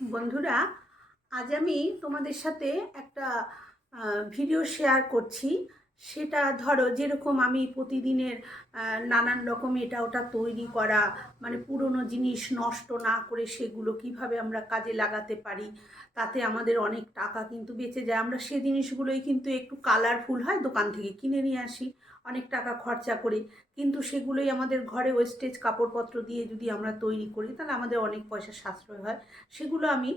বন্ধুরা, আজ আমি তোমাদের সাথে একটা ভিডিও শেয়ার করছি। সেটা ধরো যেরকম আমি প্রতিদিনের নানান রকম এটা ওটা তৈরি করা, মানে পুরনো জিনিস নষ্ট না করে সেগুলো কিভাবে আমরা কাজে লাগাতে পারি, তাতে আমাদের অনেক টাকা কিন্তু বেঁচে যায়। আমরা সে জিনিসগুলোই কিন্তু একটু কালারফুল হয় দোকান থেকে কিনে নিয়ে আসি অনেক টাকা খরচা করে, কিন্তু সেগুলোই আমাদের ঘরে ওয়েস্টেজ কাপড়পত্র দিয়ে যদি আমরা তৈরি করি তাহলে আমাদের অনেক পয়সা সাশ্রয় হয়। সেগুলো আমি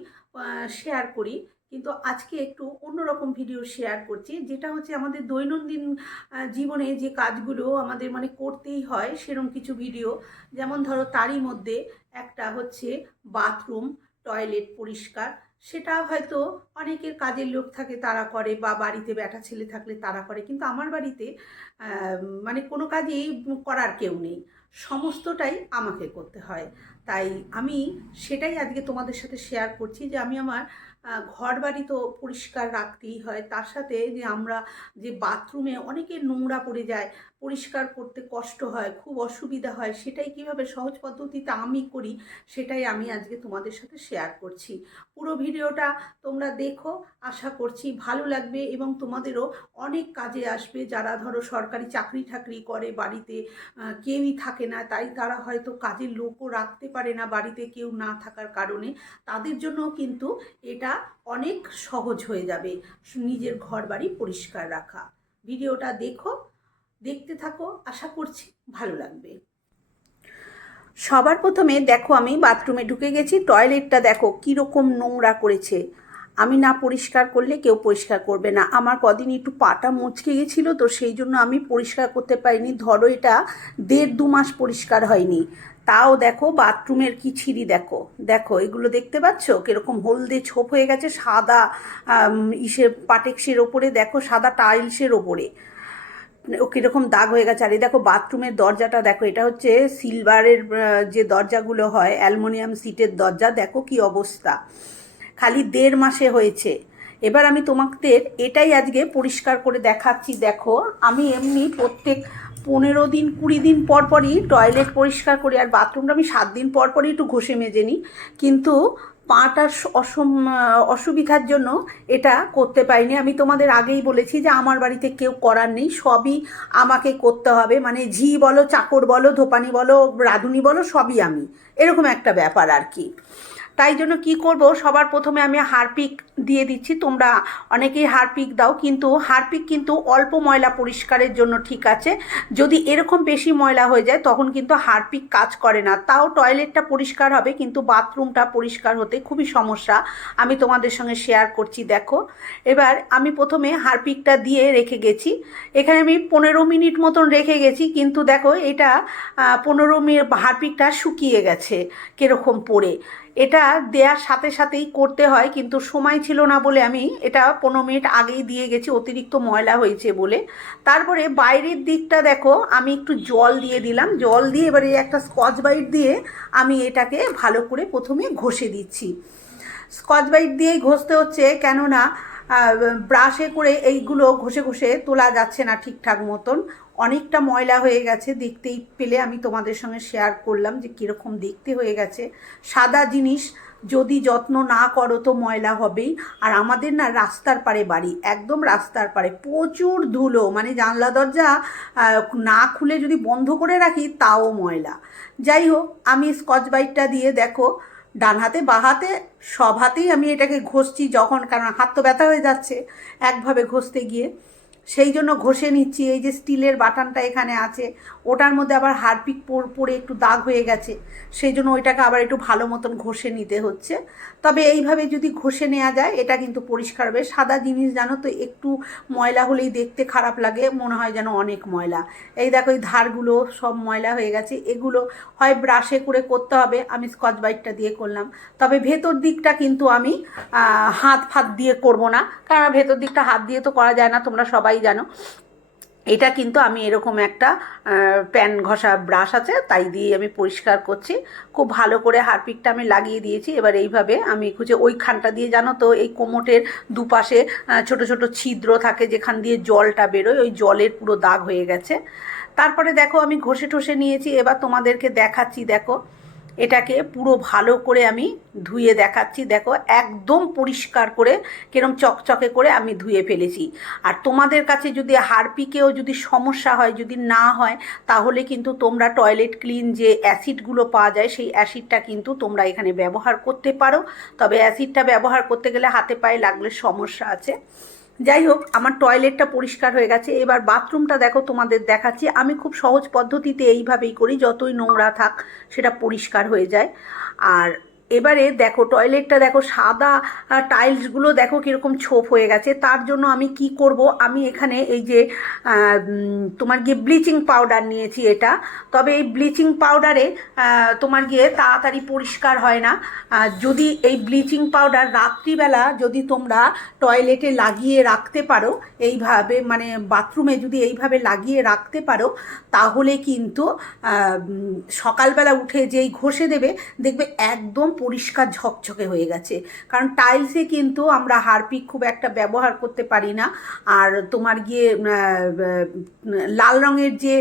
শেয়ার করি। কিন্তু আজকে একটু অন্যরকম ভিডিও শেয়ার করছি, যেটা হচ্ছে আমাদের দৈনন্দিন জীবনে যে কাজগুলো আমাদের মানে করতেই হয় সেরকম কিছু ভিডিও। যেমন ধরো তারই মধ্যে একটা হচ্ছে বাথরুম টয়লেট পরিষ্কার। সেটা হয়তো অনেকের কাজের লোক থাকে তারা করে, বা বাড়িতে ব্যাটা ছেলে থাকলে তারা করে, কিন্তু আমার বাড়িতে মানে কোনো কাজই করার কেউ নেই, সমস্তটাই আমাকে করতে হয়। তাই আমি সেটাই আজকে তোমাদের সাথে শেয়ার করছি যে আমি আমার ঘর বাড়ি তো পরিষ্কার রাখতেই হয়, তার সাথে যে আমরা যে বাথরুমে অনেকের নোংরা পড়ে যায়, পরিষ্কার করতে কষ্ট হয়, খুব অসুবিধা হয়, সেটাই কিভাবে সহজ পদ্ধতিতে আমি করি সেটাই আমি আজকে তোমাদের সাথে শেয়ার করছি। পুরো ভিডিওটা তোমরা দেখো, আশা করছি ভালো লাগবে এবং তোমাদেরও অনেক কাজে আসবে। যারা ধরো সরকারি চাকরি ঠাকরি করে, বাড়িতে কেউই থাকে না, তাই তারা হয়তো কাজের লোকও রাখতে পারে না বাড়িতে কেউ না থাকার কারণে, তাদের জন্য কিন্তু এটা অনেক সহজ হয়ে যাবে নিজের ঘর বাড়ি পরিষ্কার রাখা। ভিডিওটা দেখো, দেখতে থাকো, আশা করছি ভালো লাগবে। সবার প্রথমে দেখো আমি বাথরুমে ঢুকে গেছি, টয়লেটটা দেখো কীরকম নোংরা করেছে। আমি না পরিষ্কার করলে কেউ পরিষ্কার করবে না। আমার কদিন একটু পাটা মুচকে গেছিলো, তো সেই জন্য আমি পরিষ্কার করতে পারিনি। ধরো এটা 1.5-2 মাস পরিষ্কার হয়নি, তাও দেখো বাথরুমের কি ছিঁড়ি। দেখো দেখো এগুলো দেখতে পাচ্ছ কীরকম হলদে ছোপ হয়ে গেছে সাদা ইসের পাটেক্সের ওপরে, দেখো সাদা টাইলসের ওপরে ও কীরকম দাগ হয়ে গেছে। আর এই দেখো বাথরুমের দরজাটা দেখো, এটা হচ্ছে সিলভারের যে দরজাগুলো হয়, অ্যালুমিনিয়াম সিটের দরজা, দেখো কি অবস্থা। খালি 1.5 মাসে হয়েছে। এবার আমি তোমাদের এটাই আজকে পরিষ্কার করে দেখাচ্ছি। দেখো আমি এমনি প্রত্যেক 15 দিন 20 দিন পর পরই টয়লেট পরিষ্কার করি, আর বাথরুমটা আমি 7 দিন পর পরই একটু ঘষে মেজে নিই, কিন্তু পাটার অসুবিধার জন্য এটা করতে পারিনি। আমি তোমাদের আগেই বলেছি যে আমার বাড়িতে কেউ করার নেই, সবই আমাকে করতে হবে, মানে ঝি বলো, চাকর বলো, ধোপানি বলো, রাঁধুনি বলো, সবই আমি, এরকম একটা ব্যাপার আর কি। তাই জন্য কি করব, সবার প্রথমে আমি হারপিক দিয়ে দিচ্ছি। তোমরা অনেকেই হারপিক দাও, কিন্তু হারপিক কিন্তু অল্প ময়লা পরিষ্কারের জন্য ঠিক আছে। যদি এরকম বেশি ময়লা হয়ে যায় তখন কিন্তু হারপিক কাজ করে না। তাও টয়লেটটা পরিষ্কার হবে, কিন্তু বাথরুমটা পরিষ্কার হতে খুবই সমস্যা। আমি তোমাদের সঙ্গে শেয়ার করছি। দেখো এবার আমি প্রথমে হারপিকটা দিয়ে রেখে গেছি, এখানে আমি 15 মিনিট মতন রেখে গেছি, কিন্তু দেখো এটা 15 মিনিট হারপিকটা শুকিয়ে গেছে কীরকম পড়ে। এটা দেওয়ার সাথে সাথেই করতে হয়, কিন্তু সময় ছিল না বলে আমি এটা 15 মিনিট আগেই দিয়ে গেছি, অতিরিক্ত ময়লা হয়েছে বলে। তারপরে বাইরের দিকটা দেখো আমি একটু জল দিয়ে দিলাম, জল দিয়ে এবারে একটা স্কচ ব্রাইট দিয়ে আমি এটাকে ভালো করে প্রথমে ঘষে দিচ্ছি। স্কচ ব্রাইট দিয়েই ঘষতে হচ্ছে, কেননা ব্রাশে করে এইগুলো ঘষে ঘষে তোলা যাচ্ছে না ঠিকঠাক মতন, অনেকটা ময়লা হয়ে গেছে। দেখতেই পেলে, আমি তোমাদের সঙ্গে শেয়ার করলাম যে কীরকম দেখতে হয়ে গেছে। সাদা জিনিস যদি যত্ন না করো তো ময়লা হবেই। আর আমাদের না রাস্তার পাড়ে বাড়ি, একদম রাস্তার পাড়ে, প্রচুর ধুলো, মানে জানলা দরজা না খুলে যদি বন্ধ করে রাখি তাও ময়লা। যাই হোক, আমি স্কচ ব্রাইটটা দিয়ে দেখো ডান হাতে বাঁ হাতে সব হাতেই আমি এটাকে ঘষছি, যখন কারণ হাত তো ব্যথা হয়ে যাচ্ছে একভাবে ঘষতে গিয়ে, সেই জন্য ঘষে নিচ্ছি। এই যে স্টিলের বাটানটা এখানে আছে, ওটার মধ্যে আবার হারপিক পরে একটু দাগ হয়ে গেছে, সেই জন্য ওইটাকে আবার একটু ভালো মতন ঘষে নিতে হচ্ছে। তবে এইভাবে যদি ঘষে নেওয়া যায় এটা কিন্তু পরিষ্কার হবে। সাদা জিনিস জানো তো একটু ময়লা হলেই দেখতে খারাপ লাগে, মনে হয় যেন অনেক ময়লা। এই দেখো এই ধারগুলো সব ময়লা হয়ে গেছে, এগুলো হয় ব্রাশে করে করতে হবে, আমি স্কচ ব্রাইটটা দিয়ে করলাম। তবে ভেতর দিকটা কিন্তু আমি হাত ফাত দিয়ে করব না, কারণ ভেতর দিকটা হাত দিয়ে তো করা যায় না, তোমরা সবাই জানো। এটা কিন্তু আমি এরকম একটা প্যান ঘষা ব্রাশ আছে, তাই দিয়ে আমি পরিষ্কার করছি। খুব ভালো করে হারপিকটা আমি লাগিয়ে দিয়েছি। এবার এইভাবে আমি খুঁজে ওইখানটা দিয়ে, জানো তো এই কোমরের দুপাশে ছোট ছোট ছিদ্র থাকে যেখান দিয়ে জলটা বেরোয়, ওই জলের পুরো দাগ হয়ে গেছে। তারপরে দেখো আমি ঘষে ঠষে নিয়েছি, এবার তোমাদেরকে দেখাচ্ছি। দেখো এটাকে পুরো ভালো করে আমি ধুয়ে দেখাচ্ছি। দেখো একদম পরিষ্কার করে কিরম চকচকে করে আমি ধুয়ে ফেলেছি। আর তোমাদের কাছে যদি হারপিকেও যদি সমস্যা হয়, যদি না হয়, তাহলে কিন্তু তোমরা টয়লেট ক্লিন যে অ্যাসিডগুলো পাওয়া যায় সেই অ্যাসিডটা কিন্তু তোমরা এখানে ব্যবহার করতে পারো। তবে অ্যাসিডটা ব্যবহার করতে গেলে হাতে পায়ে লাগলে সমস্যা আছে। যাই হোক, আমার টয়লেটটা পরিষ্কার হয়ে গেছে। এবার বাথরুমটা দেখো তোমাদের দেখাচ্ছি। আমি খুব সহজ পদ্ধতিতে এইভাবেই করি, যতই নোংরা থাক সেটা পরিষ্কার হয়ে যায়। আর এবারে দেখো টয়লেটটা দেখো, সাদা টাইলসগুলো দেখো কীরকম ছোপ হয়ে গেছে। তার জন্য আমি কি করব, আমি এখানে এই যে তোমার গিয়ে ব্লিচিং পাউডার নিয়েছি এটা। তবে এই ব্লিচিং পাউডারে তোমার গিয়ে তাড়াতাড়ি পরিষ্কার হয় না। যদি এই ব্লিচিং পাউডার রাত্রিবেলা যদি তোমরা টয়লেটে লাগিয়ে রাখতে পারো, এইভাবে মানে বাথরুমে যদি এইভাবে লাগিয়ে রাখতে পারো, তাহলে কিন্তু সকালবেলা উঠে যেই ঘষে দেবে দেখবে একদম পরিষ্কার ঝকঝকে হয়ে গেছে। কারণ টাইলসে কিন্তু আমরা হারপিক খুব একটা ব্যবহার করতে পারি না। আর তোমার গিয়ে লাল রঙের যে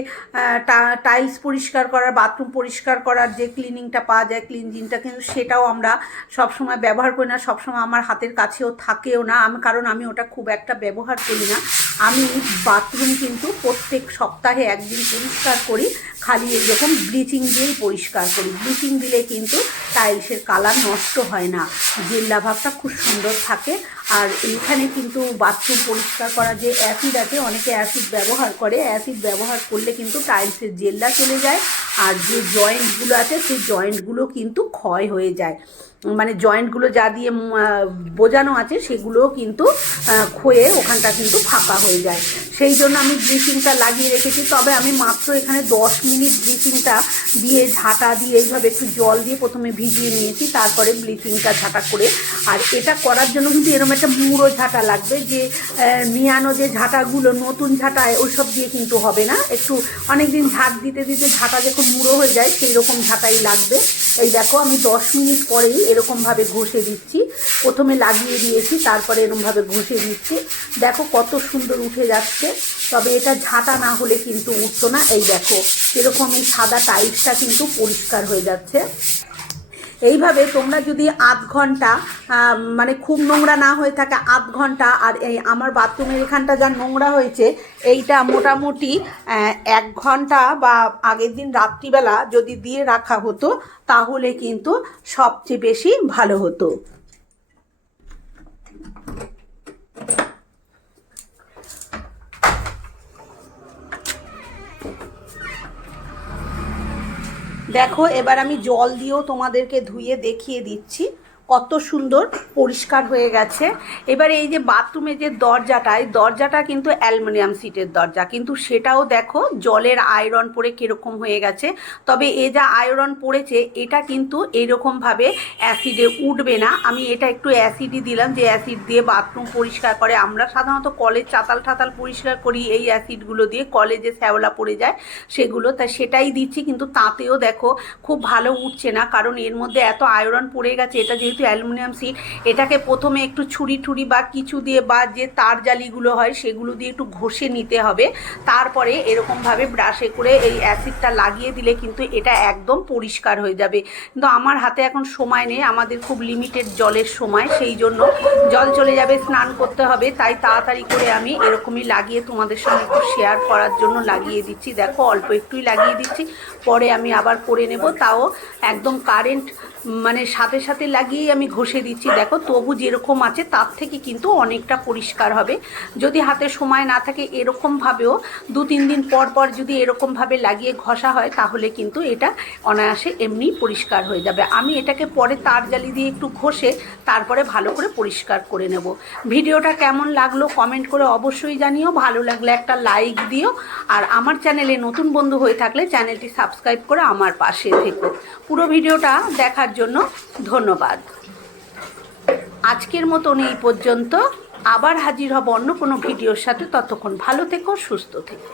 টাইলস পরিষ্কার করার, বাথরুম পরিষ্কার করার যে ক্লিনিংটা পাওয়া যায়, ক্লিনজিংটা, কিন্তু সেটাও আমরা সবসময় ব্যবহার করি না। সবসময় আমার হাতের কাছেও থাকেও না, কারণ আমি ওটা খুব একটা ব্যবহার করি না। আমি বাথরুম কিন্তু প্রত্যেক সপ্তাহে একদিন পরিষ্কার করি, খালি এরকম ব্লিচিং দিয়েই পরিষ্কার করি। ব্লিচিং দিলে কিন্তু টাইলসের কালার নষ্ট হয় না, জেল্লা ভাবটা খুব সুন্দর থাকে। আর এইখানে কিন্তু বাথরুম পরিষ্কার করার যে অ্যাসিড আছে, অনেকে অ্যাসিড ব্যবহার করে, অ্যাসিড ব্যবহার করলে কিন্তু টাইলসের জেল্লা চলে যায়। আর যে জয়েন্টগুলো আছে সেই জয়েন্টগুলো কিন্তু ক্ষয় হয়ে যায়, মানে জয়েন্টগুলো যা দিয়ে বোঝানো আছে সেগুলোও কিন্তু ক্ষয়ে ওখানটা কিন্তু ফাঁকা হয়ে যায়। সেই জন্য আমি ব্লিচিংটা লাগিয়ে রেখেছি। তবে আমি মাত্র এখানে 10 মিনিট ব্লিচিংটা দিয়ে ঝাঁটা দিয়ে এইভাবে একটু জল দিয়ে প্রথমে ভিজিয়ে নিয়েছি, তারপরে ব্লিচিংটা ঝাঁটা করে। আর এটা করার জন্য কিন্তু এরকম একটা মুড়ো ঝাঁটা লাগবে, যে মিয়ানো যে ঝাঁটাগুলো নতুন ঝাঁটায় ওইসব দিয়ে কিন্তু হবে না। একটু অনেকদিন ঝাঁট দিতে দিতে ঝাঁটা যখন মুড়ো হয়ে যায় সেই রকম ঝাঁটাই লাগবে। এই দেখো আমি 10 মিনিট পরেই এরকমভাবে ঘষে দিচ্ছি। প্রথমে লাগিয়ে দিয়েছি, তারপরে এরকমভাবে ঘষে দিচ্ছি। দেখো কত সুন্দর উঠে যাচ্ছে। তবে এটা ঝাঁটা না হলে কিন্তু উঠতো না। এই দেখো এরকম এই সাদা টাইলসটা কিন্তু পরিষ্কার হয়ে যাচ্ছে। এইভাবে তোমরা যদি আধ ঘন্টা, মানে খুব নোংরা না হয়ে থাকে আধ ঘন্টা, আর এই আমার বাথরুমের এখানটা যা নোংরা হয়েছে এইটা মোটামুটি 1 ঘন্টা বা আগের দিন রাত্রিবেলা যদি দিয়ে রাখা হতো তাহলে কিন্তু সবচেয়ে বেশি ভালো হতো। দেখো এবার আমি জল দিয়েও তোমাদেরকে ধুয়ে দেখিয়ে দিচ্ছি কত সুন্দর পরিষ্কার হয়ে গেছে। এবার এই যে বাথরুমে যে দরজাটা কিন্তু অ্যালুমিনিয়াম সিটের দরজা, কিন্তু সেটাও দেখো জলের আয়রন পড়ে কীরকম হয়ে গেছে। তবে এ যা আয়রন পড়েছে এটা কিন্তু এইরকমভাবে অ্যাসিডে উঠবে না। আমি এটা একটু অ্যাসিডই দিলাম, যে অ্যাসিড দিয়ে বাথরুম পরিষ্কার করে। আমরা সাধারণত কলের চাতাল ঠাতাল পরিষ্কার করি এই অ্যাসিডগুলো দিয়ে, কলে যে শ্যাওলা পড়ে যায় সেগুলো, তাই সেটাই দিচ্ছি। কিন্তু তাতেও দেখো খুব ভালো উঠছে না, কারণ এর মধ্যে এত আয়রন পড়ে গেছে। এটা যেহেতু অ্যালুমিনিয়াম সিট, এটাকে প্রথমে একটু ছুরি বা কিছু দিয়ে বা যে তার জালিগুলো হয় সেগুলো দিয়ে একটু ঘষে নিতে হবে। তারপরে এরকমভাবে ব্রাশে করে এই অ্যাসিডটা লাগিয়ে দিলে কিন্তু এটা একদম পরিষ্কার হয়ে যাবে। কিন্তু আমার হাতে এখন সময় নেই, আমাদের খুব লিমিটেড জলের সময়, সেই জন্য জল চলে যাবে, স্নান করতে হবে, তাই তাড়াতাড়ি করে আমি এরকমই লাগিয়ে তোমাদের সঙ্গে একটু শেয়ার করার জন্য লাগিয়ে দিচ্ছি। দেখো অল্প একটুই লাগিয়ে দিচ্ছি, পরে আমি আবার করে নেব। তাও একদম কারেন্ট মানে সাথে সাথে লাগিয়েই আমি ঘষে দিচ্ছি। দেখো তবু যেরকম আছে তার থেকে কিন্তু অনেকটা পরিষ্কার হবে। যদি হাতে সময় না থাকে এরকমভাবেও 2-3 দিন পর যদি এরকমভাবে লাগিয়ে ঘষা হয় তাহলে কিন্তু এটা অনায়াসে এমনি পরিষ্কার হয়ে যাবে। আমি এটাকে পরে তার জালি দিয়ে একটু ঘষে তারপরে ভালো করে পরিষ্কার করে নেব। ভিডিওটা কেমন লাগলো কমেন্ট করে অবশ্যই জানিও। ভালো লাগলে একটা লাইক দিও, আর আমার চ্যানেলে নতুন বন্ধু হয়ে থাকলে চ্যানেলটি সাবস্ক্রাইব করে আমার পাশে থেকো। পুরো ভিডিওটা দেখার জন্য ধন্যবাদ। আজকের মতন এই পর্যন্ত, আবার হাজির হব অন্য কোনো ভিডিওর সাথে। ততক্ষণ ভালো থেকো, সুস্থ থেকো।